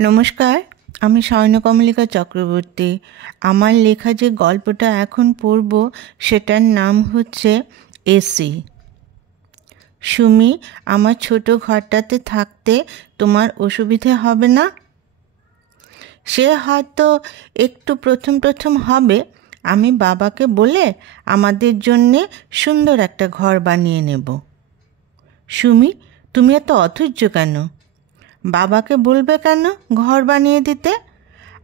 নমস্কার, আমি স্বর্ণকমলিকা চক্রবর্তী। আমার লেখা যে গল্পটা এখন পড়ব সেটার নাম হচ্ছে এসি। সুমি, আমার ছোট ঘরটাতে থাকতে তোমার অসুবিধে হবে না? সে হয়তো একটু প্রথম প্রথম হবে। আমি বাবাকে বলে আমাদের জন্যে সুন্দর একটা ঘর বানিয়ে নেব। সুমি, তুমি এত অধৈর্য কেন? বাবাকে বলবে কেন ঘর বানিয়ে দিতে?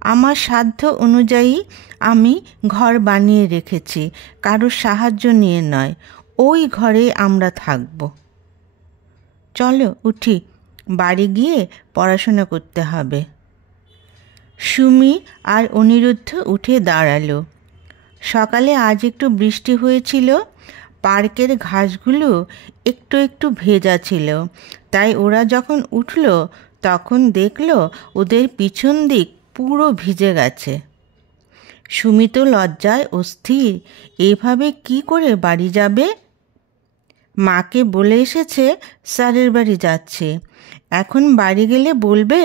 আমার সাধ্য অনুযায়ী আমি ঘর বানিয়ে রেখেছি, কারোর সাহায্য নিয়ে নয়। ওই ঘরেই আমরা থাকব। চলো উঠি, বাড়ি গিয়ে পড়াশোনা করতে হবে। সুমি আর অনিরুদ্ধ উঠে দাঁড়ালো। সকালে আজ একটু বৃষ্টি হয়েছিল, পার্কের ঘাসগুলো একটু একটু ভেজা ছিল। তাই ওরা যখন উঠল তখন দেখল ওদের পিছন দিক পুরো ভিজে গেছে। সুমি তো লজ্জায় অস্থির, এভাবে কি করে বাড়ি যাবে? মাকে বলে এসেছে স্যারের বাড়ি যাচ্ছে। এখন বাড়ি গেলে বলবে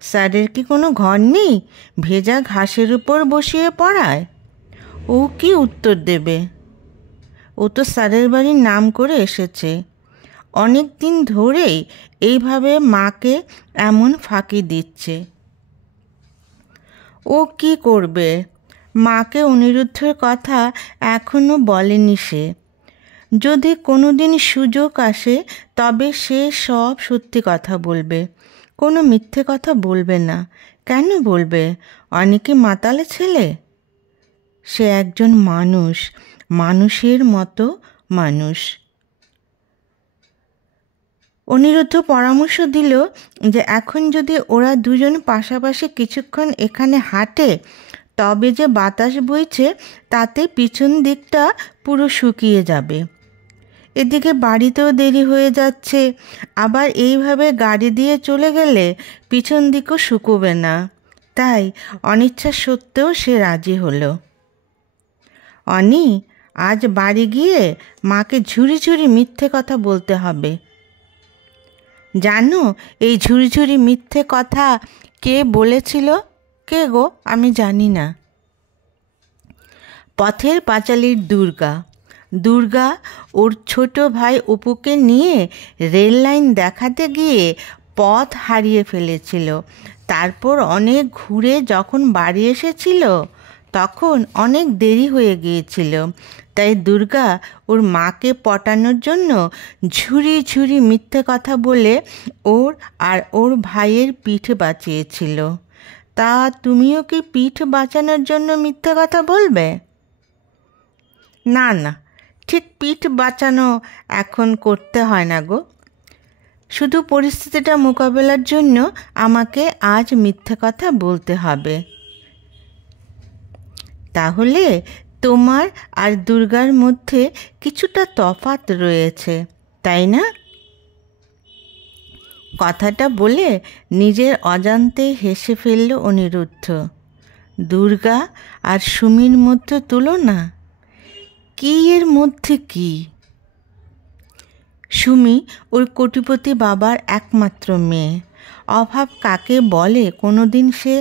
স্যারের কি কোনো ঘর নেই, ভেজা ঘাসের উপর বসিয়ে পড়ায়? ও কি উত্তর দেবে? ও তো স্যারের বাড়ির নাম করে এসেছে। অনেক দিন ধরেই এইভাবে মাকে এমন ফাঁকি দিচ্ছে। ও কি করবে? মাকে অনিরুদ্ধের কথা এখনো বলেনি সে। যদি কোনো দিন সুযোগ আসে তবে সে সব সত্যি কথা বলবে, কোনো মিথ্যে কথা বলবে না। কেন বলবে? অনেকে মাতালে ছেলে। সে একজন মানুষ, মানুষের মতো মানুষ। অনিরুদ্ধ পরামর্শ দিল যে এখন যদি ওরা দুজন পাশাপাশি কিছুক্ষণ এখানে হাঁটে তবে যে বাতাস বইছে তাতে পিছন দিকটা পুরো শুকিয়ে যাবে। এদিকে বাড়িতেও দেরি হয়ে যাচ্ছে, আবার এইভাবে গাড়ি দিয়ে চলে গেলে পিছন দিকও শুকোবে না। তাই অনিচ্ছা সত্ত্বেও সে রাজি হলো। অনি, আজ বাড়ি গিয়ে মাকে ঝুড়ি ঝুড়ি মিথ্যে কথা বলতে হবে। জানো এই ঝুড়ি ঝুড়ি মিথ্যে কথা কে বলেছিল? কে গো? আমি জানি না। পথের পাঁচালীর দুর্গা। দুর্গা ওর ছোট ভাই অপুকে নিয়ে রেল লাইন দেখাতে গিয়ে পথ হারিয়ে ফেলেছিল। তারপর অনেক ঘুরে যখন বাড়ি এসেছিল তখন অনেক দেরি হয়ে গিয়েছিল। তাই দুর্গা ওর মাকে পটানোর জন্য ঝুড়ি ঝুড়ি মিথ্যে কথা বলে ওর আর ওর ভাইয়ের পিঠ বাঁচিয়েছিল। তা তুমিও কি পিঠ বাঁচানোর জন্য মিথ্যে কথা বলবে? না না, ঠিক পিঠ বাঁচানো এখন করতে হয় না গো। শুধু পরিস্থিতিটা মোকাবেলার জন্য আমাকে আজ মিথ্যে কথা বলতে হবে। তাহলে তোমার আর দুর্গার মধ্যে কিছুটা তফাৎ রয়েছে, তাই না? কথাটা বলে নিজের অজান্তে হেসে ফেলল অনিরুদ্ধ। দুর্গা আর সুমির মধ্যে তুলনা? কি এর মধ্যে কি? সুমি ওর কোটিপতি বাবার একমাত্র মেয়ে। অভাব কাকে বলে কোনোদিন সে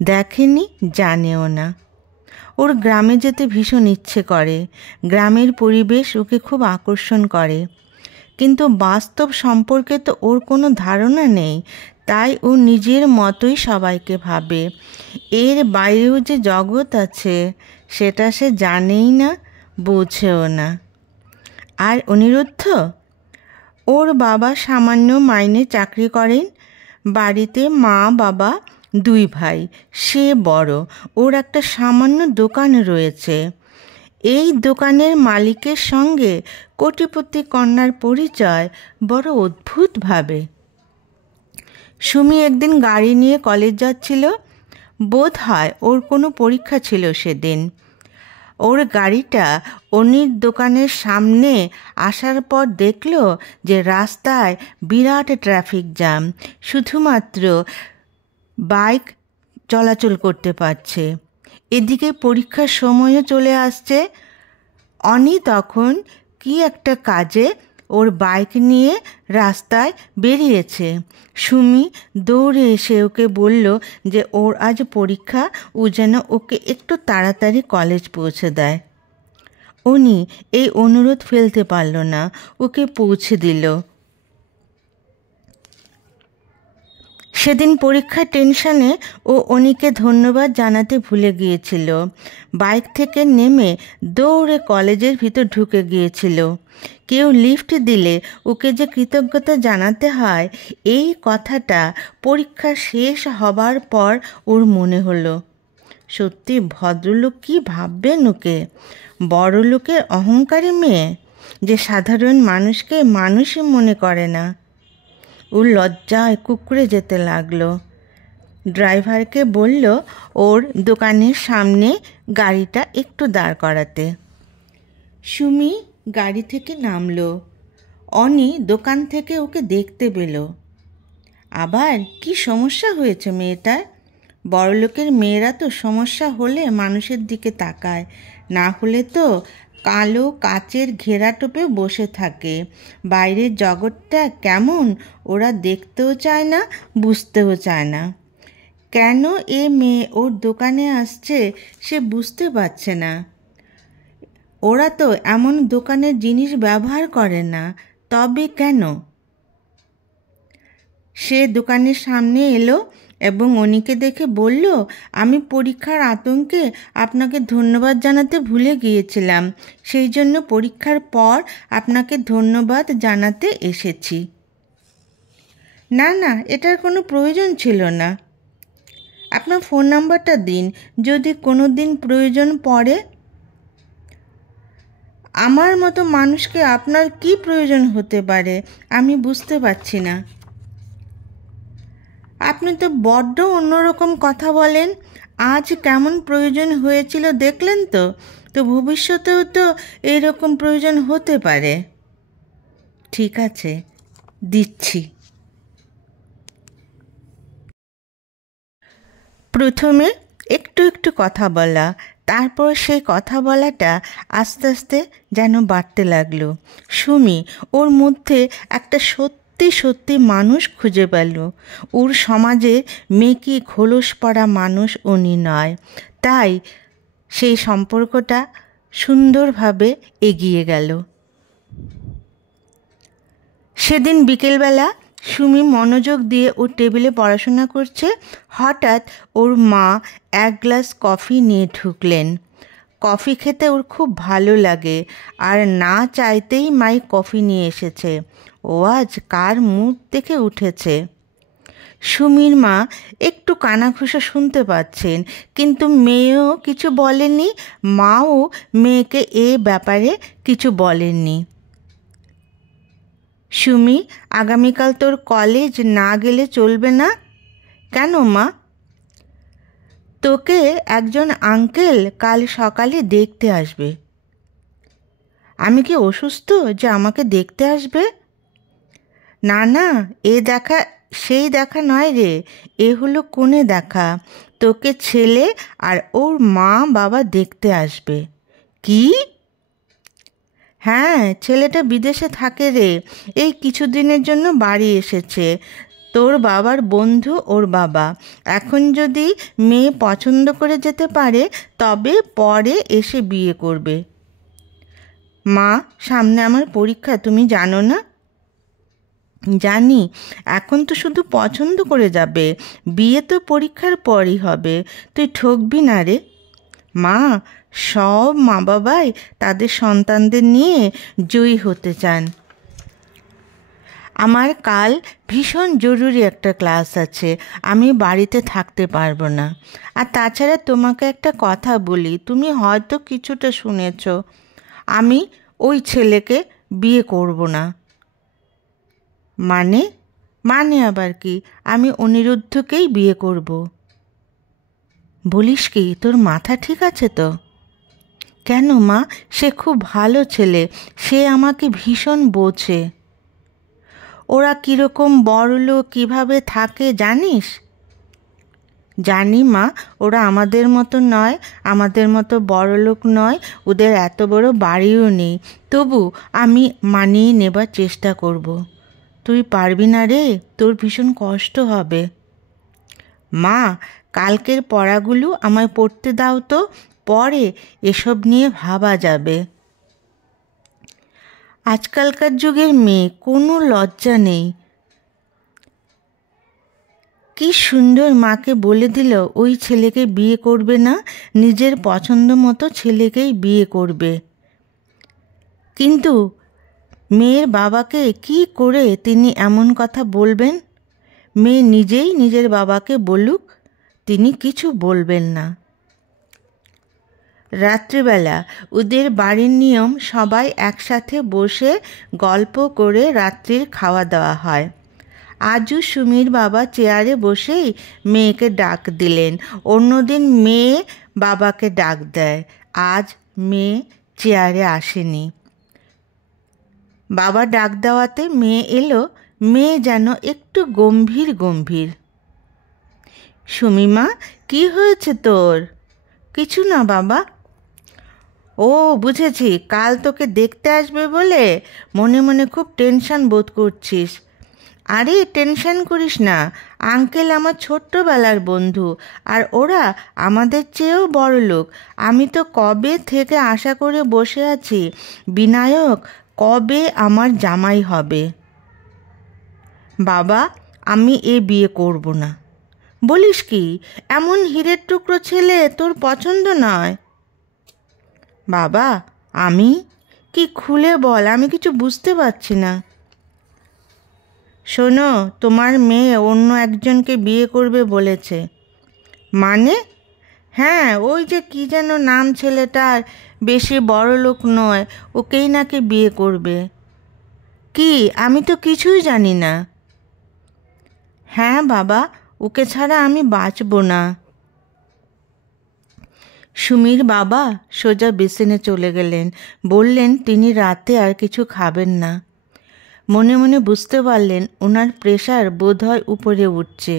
দেখেনি, জানেও না। ওর গ্রামে যেতে ভীষণ ইচ্ছে করে, গ্রামের পরিবেশ ওকে খুব আকর্ষণ করে। কিন্তু বাস্তব সম্পর্কে তো ওর কোনো ধারণা নেই, তাই ও নিজের মতোই সবাইকে ভাবে। এর বাইরেও যে জগৎ আছে সেটা সে জানেই না, বোঝেও না। আর অনিরুদ্ধ? ওর বাবা সামান্য মাইনে চাকরি করেন। বাড়িতে মা বাবা দুই ভাই, সে বড়। ওর একটা সামান্য দোকান রয়েছে। এই দোকানের মালিকের সঙ্গে কোটিপতি কন্যার পরিচয় বড় অদ্ভুতভাবে। সুমি একদিন গাড়ি নিয়ে কলেজ যাচ্ছিল, বোধ হয় ওর কোনো পরীক্ষা ছিল সেদিন। ওর গাড়িটা অনির দোকানের সামনে আসার পর দেখল যে রাস্তায় বিরাট ট্রাফিক জ্যাম, শুধুমাত্র বাইক চলাচল করতে পারছে। এদিকে পরীক্ষার সময়ও চলে আসছে। অনি তখন কি একটা কাজে ওর বাইক নিয়ে রাস্তায় বেরিয়েছে। সুমি দৌড়ে এসে ওকে বলল যে ওর আজ পরীক্ষা, ও যেন ওকে একটু তাড়াতাড়ি কলেজ পৌঁছে দেয়। অনি এই অনুরোধ ফেলতে পারল না, ওকে পৌঁছে দিল। সেদিন পরীক্ষার টেনশনে ও অনিকে ধন্যবাদ জানাতে ভুলে গিয়েছিল। বাইক থেকে নেমে দৌড়ে কলেজের ভিতর ঢুকে গিয়েছিল। কেউ লিফট দিলে ওকে যে কৃতজ্ঞতা জানাতে হয়, এই কথাটা পরীক্ষা শেষ হবার পর ওর মনে হলো। সত্যি ভদ্রলোক কি ভাববেন ওকে? বড় লোকের অহংকারী মেয়ে যে সাধারণ মানুষকে মানুষই মনে করে না। ও লজ্জায় কুঁকড়ে যেতে লাগলো। ড্রাইভারকে বলল ওর দোকানের সামনে গাড়িটা একটু দাঁড় করাতে। সুমি গাড়ি থেকে নামলো। অনি দোকান থেকে ওকে দেখতে পেল। আবার কি সমস্যা হয়েছে মেয়েটার? বড়লোকের মেয়েরা তো সমস্যা হলে মানুষের দিকে তাকায়, না হলে তো কালো কাচের ঘেরা টোপে বসে থাকে। বাইরের জগৎটা কেমন ওরা দেখতেও চায় না, বুঝতেও চায় না। কেন এ মেয়ে ওর দোকানে আসছে সে বুঝতে পারছে না। ওরা তো এমন দোকানের জিনিস ব্যবহার করে না, তবে কেন? সে দোকানের সামনে এলো এবং অনিকে দেখে বলল, আমি পরীক্ষার আতঙ্কে আপনাকে ধন্যবাদ জানাতে ভুলে গিয়েছিলাম, সেই জন্য পরীক্ষার পর আপনাকে ধন্যবাদ জানাতে এসেছি। না না, এটার কোনো প্রয়োজন ছিল না। আপনার ফোন নাম্বারটা দিন, যদি কোনো দিন প্রয়োজন পড়ে। আমার মতো মানুষকে আপনার কি প্রয়োজন হতে পারে আমি বুঝতে পারছি না। আপনি তো বড্ড অন্যরকম কথা বলেন। আজ কেমন প্রয়োজন হয়েছিল দেখলেন তো? তো ভবিষ্যতেও তো এইরকম প্রয়োজন হতে পারে। ঠিক আছে, দিচ্ছি। প্রথমে একটু একটু কথা বলা, তারপর সেই কথা বলাটা আস্তে আস্তে যেন বাড়তে লাগলো। সুমি ওর মধ্যে একটা সত্যি সত্যি মানুষ খুঁজে পেল। ওর সমাজের মেকি খোলস পড়া মানুষ উনি নয়। তাই সেই সম্পর্কটা সুন্দরভাবে এগিয়ে গেল। সেদিন বিকেলবেলা সুমি মনোযোগ দিয়ে ওর টেবিলে পড়াশোনা করছে। হঠাৎ ওর মা এক গ্লাস কফি নিয়ে ঢুকলেন। কফি খেতে ওর খুব ভালো লাগে, আর না চাইতেই মাই কফি নিয়ে এসেছে। ও আজ কার মুখ দেখে উঠেছে। সুমির মা একটু কানাঘুষা শুনতে পাচ্ছেন, কিন্তু মেয়েও কিছু বলেননি, মাও মেয়েকে এ ব্যাপারে কিছু বলেননি। সুমি, আগামীকাল তোর কলেজ না গেলে চলবে না? কেন মা? তোকে একজন আঙ্কেল কাল সকালে দেখতে আসবে। আমি কি অসুস্থ যে আমাকে দেখতে আসবে? না না, এ দেখা সেই দেখা নয় রে, এ হলো কোণে দেখা। তোকে ছেলে আর ওর মা বাবা দেখতে আসবে। কি? হ্যাঁ, ছেলেটা বিদেশে থাকে রে, এই কিছুদিনের জন্য বাড়ি এসেছে। তোর বাবার বন্ধু ওর বাবা। এখন যদি মেয়ে পছন্দ করে যেতে পারে তবে পরে এসে বিয়ে করবে। মা, সামনে আমার পরীক্ষা, তুমি জানো না? জানি, এখন তো শুধু পছন্দ করে যাবে, বিয়ে তো পরীক্ষার পরই হবে। তুই ঠকবি না রে। মা, সব মা বাবাই তাদের সন্তানদের নিয়ে জয়ী হতে চান। আমার কাল ভীষণ জরুরি একটা ক্লাস আছে, আমি বাড়িতে থাকতে পারবো না। আর তাছাড়া তোমাকে একটা কথা বলি, তুমি হয়তো কিছুটা শুনেছ, আমি ওই ছেলেকে বিয়ে করব না। মানে? মানে আবার কি? আমি অনিরুদ্ধকেই বিয়ে করব। বলিস কি? তোর মাথা ঠিক আছে তো? কেন মা? সে খুব ভালো ছেলে, সে আমাকে ভীষণ বোঝে। ওরা কীরকম বড়লোক, কীভাবে থাকে জানিস? জানি মা, ওরা আমাদের মতো নয়, আমাদের মতো বড়লোক নয়, ওদের এত বড় বাড়িও নেই, তবু আমি মানিয়ে নেবার চেষ্টা করব। তুই পারবি না রে, তোর ভীষণ কষ্ট হবে। মা, কালকের পড়াগুলো আমায় পড়তে দাও তো, পরে এসব নিয়ে ভাবা যাবে। আজকালকার যুগের মেয়ে, কোনো লজ্জা নেই। কি সুন্দর মাকে বলে দিল ওই ছেলেকে বিয়ে করবে না, নিজের পছন্দ মতো ছেলেকেই বিয়ে করবে। কিন্তু মেয়ের বাবাকে কি করে তিনি এমন কথা বলবেন? মেয়ে নিজেই নিজের বাবাকে বলুক, তিনি কিছু বলবেন না। রাত্রিবেলা ওদের বাড়ির নিয়ম, সবাই একসাথে বসে গল্প করে রাত্রির খাওয়া দাওয়া হয়। আজও সুমির বাবা চেয়ারে বসেই মেয়েকে ডাক দিলেন। অন্যদিন মেয়ে বাবাকে ডাক দেয়, আজ মেয়ে চেয়ারে আসেনি। বাবা ডাক দেওয়াতে মেয়ে এলো। মেয়ে যেন একটু গম্ভীর গম্ভীর। সুমিমা, কি হয়েছে তোর? কিছু না বাবা। ও বুঝেছি, কাল তোকে দেখতে আসবে বলে মনে মনে খুব টেনশন বোধ করছিস। আরে টেনশন করিস না, আঙ্কেল আমার ছোট্টবেলার বন্ধু, আর ওরা আমাদের চেয়েও বড় লোক। আমি তো কবে থেকে আশা করে বসে আছি বিনায়ক কবে আমার জামাই হবে। বাবা, আমি এ বিয়ে করব না। বলিস কি? এমন হীরের টুকরো ছেলে তোর পছন্দ নয়? বাবা, আমি কি, খুলে বল, আমি কিছু বুঝতে পারছি না। শোনো, তোমার মেয়ে অন্য একজনকে বিয়ে করবে বলেছে। মানে? হ্যাঁ, ওই যে কি যেন নাম ছেলেটার, বেশি বড় লোক নয়, ওকেই নাকি বিয়ে করবে। কি? আমি তো কিছুই জানি না। হ্যাঁ বাবা, ওকে ছাড়া আমি বাঁচব না। সুমির বাবা সোজা বেসিনে চলে গেলেন। বললেন তিনি রাতে আর কিছু খাবেন না। মনে মনে বুঝতে পারলেন ওনার প্রেশার বোধহয় উপরে উঠছে।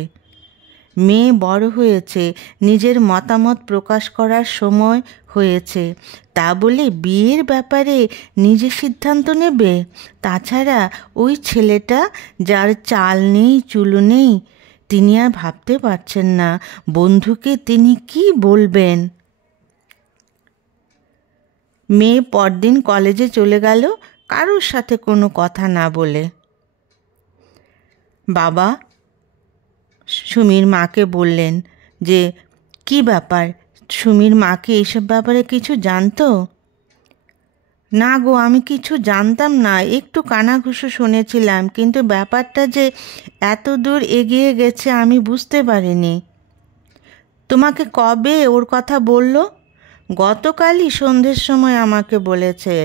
মেয়ে বড় হয়েছে, নিজের মতামত প্রকাশ করার সময় হয়েছে, তা বলে বিয়ের ব্যাপারে নিজে সিদ্ধান্ত নেবে? তাছাড়া ওই ছেলেটা, যার চাল নেই চুলো নেই, তিনি আর ভাবতে পারছেন না বন্ধুকে তিনি কি বলবেন। মেয়ে পরদিন কলেজে চলে গেল, কারোর সাথে কোনো কথা না বলে। বাবা সুমির মাকে বললেন যে কি ব্যাপার, সুমির মাকে এইসব ব্যাপারে কিছু জানতো? না গো, আমি কিছু জানতাম না, একটু কানাঘুষো শুনেছিলাম, কিন্তু ব্যাপারটা যে এত দূর এগিয়ে গেছে আমি বুঝতে পারিনি। তোমাকে কবে ওর কথা বলল? গতকালই সন্ধ্যের সময় আমাকে বলেছে।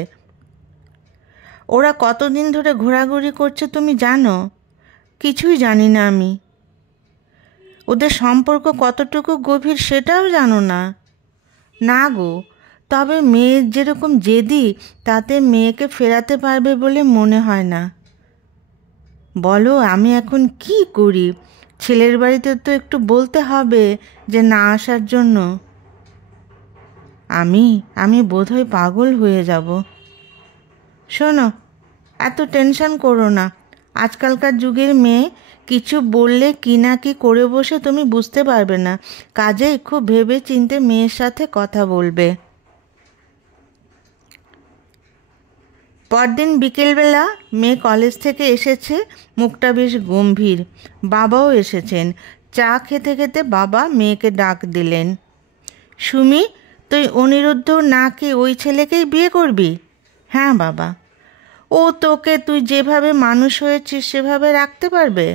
ওরা কতদিন ধরে ঘোরাঘুরি করছে তুমি জানো? কিছুই জানি না আমি। ওদের সম্পর্ক কতটুকু গভীর সেটাও জানো না? না গো, তবে মেয়ের যেরকম জেদি, তাতে মেয়েকে ফেরাতে পারবে বলে মনে হয় না। বলো, আমি এখন কি করি? ছেলের বাড়িতে তো একটু বলতে হবে যে না আসার জন্য। আমি বোধহয় পাগল হয়ে যাব। শোনো, এত টেনশন করো না। আজকালকার যুগের মেয়ে কিছু বললে কি না কি করে বসে তুমি বুঝতে পারবে না, কাজেই খুব ভেবে চিন্তে মেয়ের সাথে কথা বলবে। পরদিন বিকেলবেলা মেয়ে কলেজ থেকে এসেছে, মুখটা বেশ গম্ভীর। বাবাও এসেছেন। চা খেতে খেতে বাবা মেয়েকে ডাক দিলেন। সুমি, তুই অনিরুদ্ধ নাকি ওই ছেলেকেই বিয়ে করবি? হ্যাঁ বাবা। ও তোকে তুই যেভাবে মানুষ হয়েছিস সেভাবে রাখতে পারবে?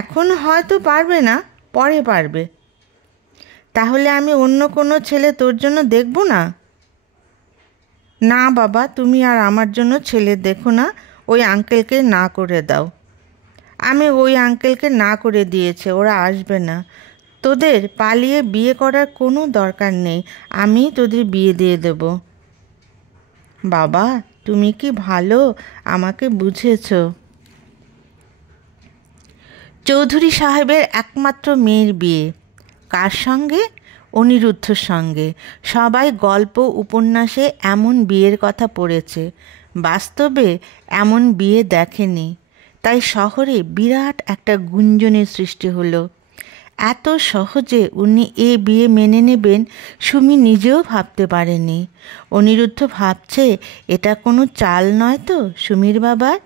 এখন হয়তো পারবে না, পরে পারবে। তাহলে আমি অন্য কোনো ছেলে তোর জন্য দেখব না? না বাবা, তুমি আর আমার জন্য ছেলে দেখো না, ওই আঙ্কেলকে না করে দাও। আমি ওই আঙ্কেলকে না করে দিয়েছে, ওরা আসবে না। তোদের পালিয়ে বিয়ে করার কোনো দরকার নেই, আমি তোদের বিয়ে দিয়ে দেব। বাবা, তুমি কি ভালো আমাকে বুঝেছো। চৌধুরী সাহেবের একমাত্র মেয়ের বিয়ে। কার সঙ্গে? অনিরুদ্ধর সঙ্গে। সবাই গল্প উপন্যাসে এমন বিয়ের কথা পড়েছে, বাস্তবে এমন বিয়ে দেখেনি। তাই শহরে বিরাট একটা গুঞ্জনের সৃষ্টি হলো। এত সহজে উনি এ বিয়ে মেনে নেবেন সুমি নিজেও ভাবতে পারেনি। অনিরুদ্ধ ভাবছে এটা কোনো চাল নয় তো সুমির বাবার।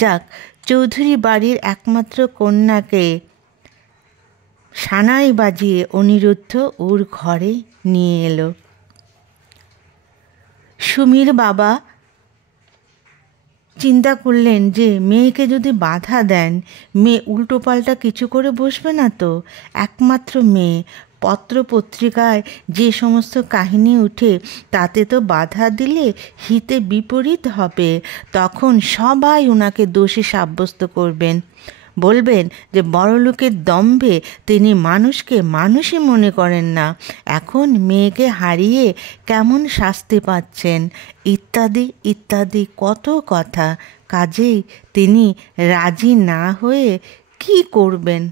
যাক, চৌধুরী বাড়ির একমাত্র কন্যাকে সানাই বাজিয়ে অনিরুদ্ধ ওর ঘরে নিয়ে এলো। সুমির বাবা চিন্তা করলেন যে মেয়েকে যদি বাধা দেন, মেয়ে উল্টোপাল্টা কিছু করে বসবে না তো। একমাত্র মেয়ে, পত্রপত্রিকায় যে সমস্ত কাহিনী উঠে তাতে তো বাধা দিলে হিতে বিপরীত হবে। তখন সবাই ওনাকে দোষী সাব্যস্ত করবেন, বলবেন যে বড়লোকের দম্ভে তিনি মানুষকে মানুষই মনে করেন না, এখন মেয়েকে হারিয়ে কেমন শাস্তি পাচ্ছেন, ইত্যাদি ইত্যাদি কত কথা। কাজেই তিনি রাজি না হয়ে কি করবেন?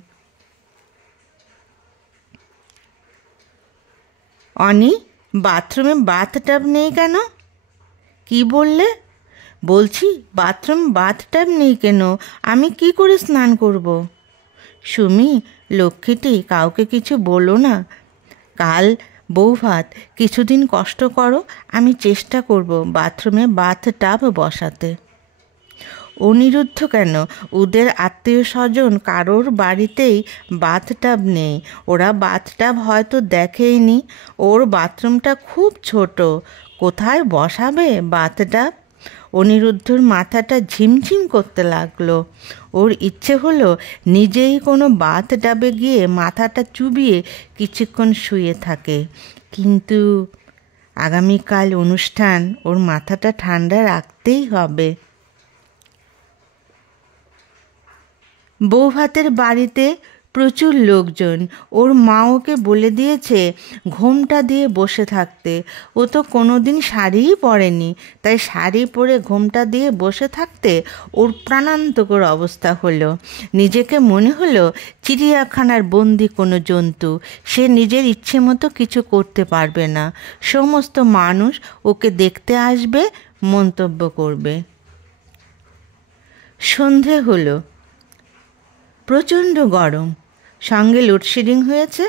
অনি, বাথরুমে বাথটাব নেই কেন? কি বললে? বলছি বাথটাব নেই কেন? আমি কি করে স্নান করব? সুমি, লক্ষ্মীটি, কাউকে কিছু বলো না। কাল বৌভাত, কিছুদিন কষ্ট করো, আমি চেষ্টা করব বাথরুমে বাথটাব বসাতে। অনিরুদ্ধ কেন? ওদের আত্মীয় স্বজন কারোর বাড়িতেই বাথটাব নেই। ওরা বাথটাব হয়তো দেখেইনি। ওর বাথরুমটা খুব ছোট, কোথায় বসাবে বাথটাব? অনিরুদ্ধর মাথাটা ঝিমঝিম করতে লাগলো। ওর ইচ্ছে হলো নিজেই কোনো বাথটাবে গিয়ে মাথাটা চুবিয়ে কিছুক্ষণ শুয়ে থাকে, কিন্তু আগামীকাল অনুষ্ঠান, ওর মাথাটা ঠান্ডা রাখতেই হবে। বৌভাতের বাড়িতে প্রচুর লোকজন। ওর মা ওকে বলে দিয়েছে ঘোমটা দিয়ে বসে থাকতে। ও তো কোনো দিন শাড়িই পরেনি, তাই শাড়ি পরে ঘোমটা দিয়ে বসে থাকতে ওর প্রাণান্তকর অবস্থা হলো। নিজেকে মনে হলো চিড়িয়াখানার বন্দি কোনো জন্তু। সে নিজের ইচ্ছে মতো কিছু করতে পারবে না। সমস্ত মানুষ ওকে দেখতে আসবে, মন্তব্য করবে। সন্ধে হলো, প্রচণ্ড গরম, সঙ্গে লোডশেডিং হয়েছে।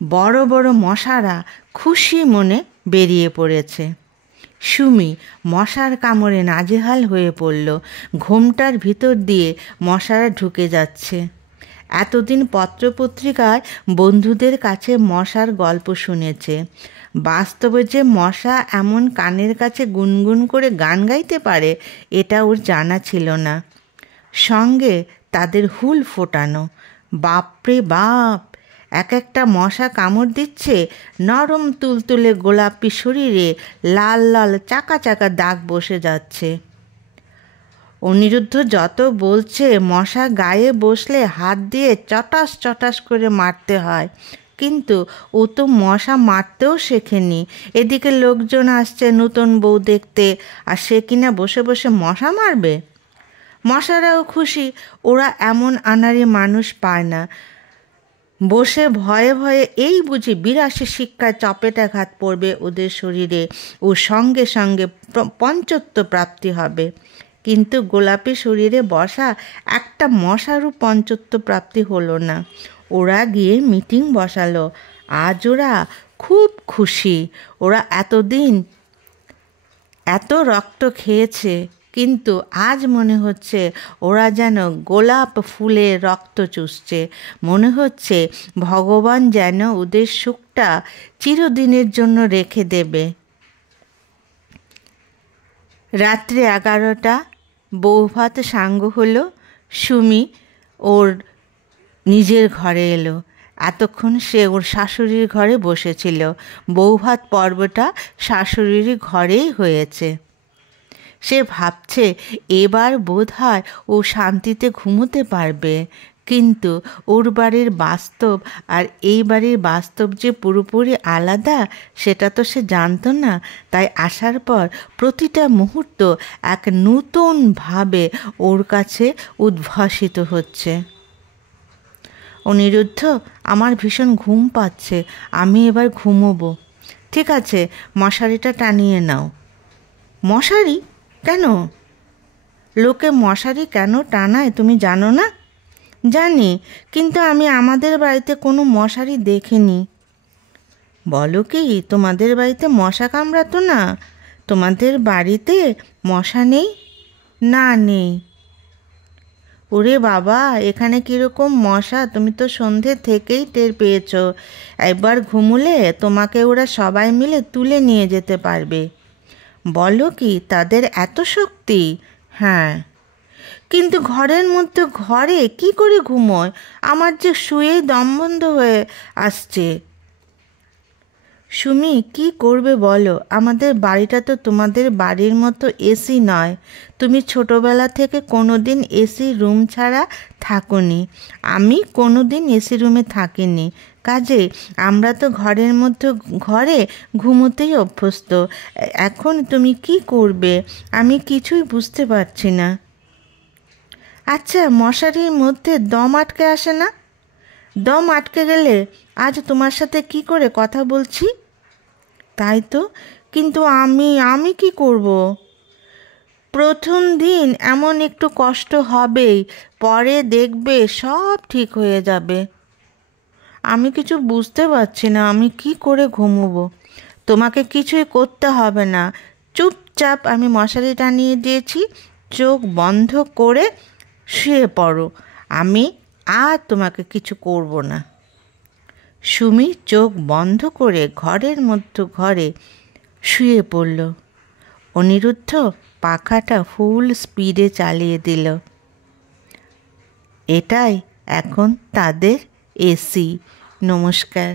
বড় বড় মশারা খুশি মনে বেরিয়ে পড়েছে। সুমি মশার কামড়ে নাজেহাল হয়ে পড়ল। ঘোমটার ভিতর দিয়ে মশারা ঢুকে যাচ্ছে। এতদিন পত্রপত্রিকায় বন্ধুদের কাছে মশার গল্প শুনেছে, বাস্তবে যে মশা এমন কানের কাছে গুনগুন করে গান গাইতে পারে এটা ওর জানা ছিল না। সঙ্গে তাদের হুল ফোটানো। বাপরে বাপ, এক একটা মশা কামড় দিচ্ছে, নরম তুলতুলে গোলাপি শরীরে লাল লাল চাকা চাকা দাগ বসে যাচ্ছে। অনিরুদ্ধ যত বলছে মশা গায়ে বসলে হাত দিয়ে চটাস চটাস করে মারতে হয়, কিন্তু ও তো মশা মারতেও শেখেনি। এদিকে লোকজন আসছে নতুন বউ দেখতে, আর সে কিনা বসে বসে মশা মারবে। মশারাও খুশি, ওরা এমন আনাড়ি মানুষ পায় না। বসে ভয়ে ভয়ে এই বুঝি ৮২ শিক্ষায় চপেটাঘাত পড়বে ওদের শরীরে, ও সঙ্গে সঙ্গে পঞ্চত্ব প্রাপ্তি হবে। কিন্তু গোলাপি শরীরে বসা একটা মশারও পঞ্চত্ব প্রাপ্তি হলো না। ওরা গিয়ে মিটিং বসালো। আজ ওরা খুব খুশি। ওরা এতদিন এত রক্ত খেয়েছে, কিন্তু আজ মনে হচ্ছে ওরা যেন গোলাপ ফুলে রক্ত চুষছে। মনে হচ্ছে ভগবান যেন ওদের সুখটা চিরদিনের জন্য রেখে দেবে। রাত্রে 11টা, বৌভাত সাঙ্গ হলো। সুমি ওর নিজের ঘরে এলো। এতক্ষণ সে ওর শাশুড়ির ঘরে বসেছিল। বৌভাত পর্বটা শাশুড়ির ঘরেই হয়েছে। সে ভাবছে এবার বোধহয় ও শান্তিতে ঘুমোতে পারবে, কিন্তু ওর বাড়ির বাস্তব আর এই বাড়ির বাস্তব যে পুরোপুরি আলাদা সেটা তো সে জানতো না। তাই আসার পর প্রতিটা মুহূর্ত এক নূতনভাবে ওর কাছে উদ্ভাসিত হচ্ছে। অনিরুদ্ধ, আমার ভীষণ ঘুম পাচ্ছে, আমি এবার ঘুমোবো। ঠিক আছে, মশারিটা টানিয়ে নাও। মশারি? কেন? লোকে মশারি কেন টানায় তুমি জানো না? জানি, কিন্তু আমি আমাদের বাড়িতে কোনো মশারি দেখিনি। বলো কি, তোমাদের বাড়িতে মশা কামড়াতো না? তোমাদের বাড়িতে মশা নেই? না, নেই। ওরে বাবা, এখানে কীরকম মশা তুমি তো সন্ধে থেকেই টের পেয়েছ। একবার ঘুমুলে তোমাকে ওরা সবাই মিলে তুলে নিয়ে যেতে পারবে। বলো কি, তাদের এত শক্তি? হ্যাঁ। কিন্তু ঘরের মধ্যে ঘরে কি করে ঘুমোয়? আমার যে শুয়েই দম বন্ধ হয়ে আসছে। সুমি, কি করবে বলো? আমাদের বাড়িটা তো তোমাদের বাড়ির মতো এসি নয়। তুমি ছোটোবেলা থেকে কোনো দিন এসি রুম ছাড়া থাকোনি, আমি কোনো দিন এসি রুমে থাকিনি। কাজে আমরা তো ঘরের মধ্যে ঘরে ঘুমোতেই অভ্যস্ত। এখন তুমি কি করবে আমি কিছুই বুঝতে পারছি না। আচ্ছা, মশারির মধ্যে দম আটকে আসে না? দম আটকে গেলে আজ তোমার সাথে কি করে কথা বলছি? তাই তো, কিন্তু আমি কি করব? প্রথম দিন এমন একটু কষ্ট হবেই, পরে দেখবে সব ঠিক হয়ে যাবে। আমি কিছু বুঝতে পারছি না, আমি কি করে ঘুমোবো? তোমাকে কিছুই করতে হবে না, চুপচাপ আমি মশারি টানিয়ে দিয়েছি, চোখ বন্ধ করে শুয়ে পড়ো। আমি আর তোমাকে কিছু করব না। সুমি চোখ বন্ধ করে ঘরের মধ্যে ঘরে শুয়ে পড়ল। অনিরুদ্ধ পাখাটা ফুল স্পিডে চালিয়ে দিল। এটাই এখন তাদের এসি। নমস্কার।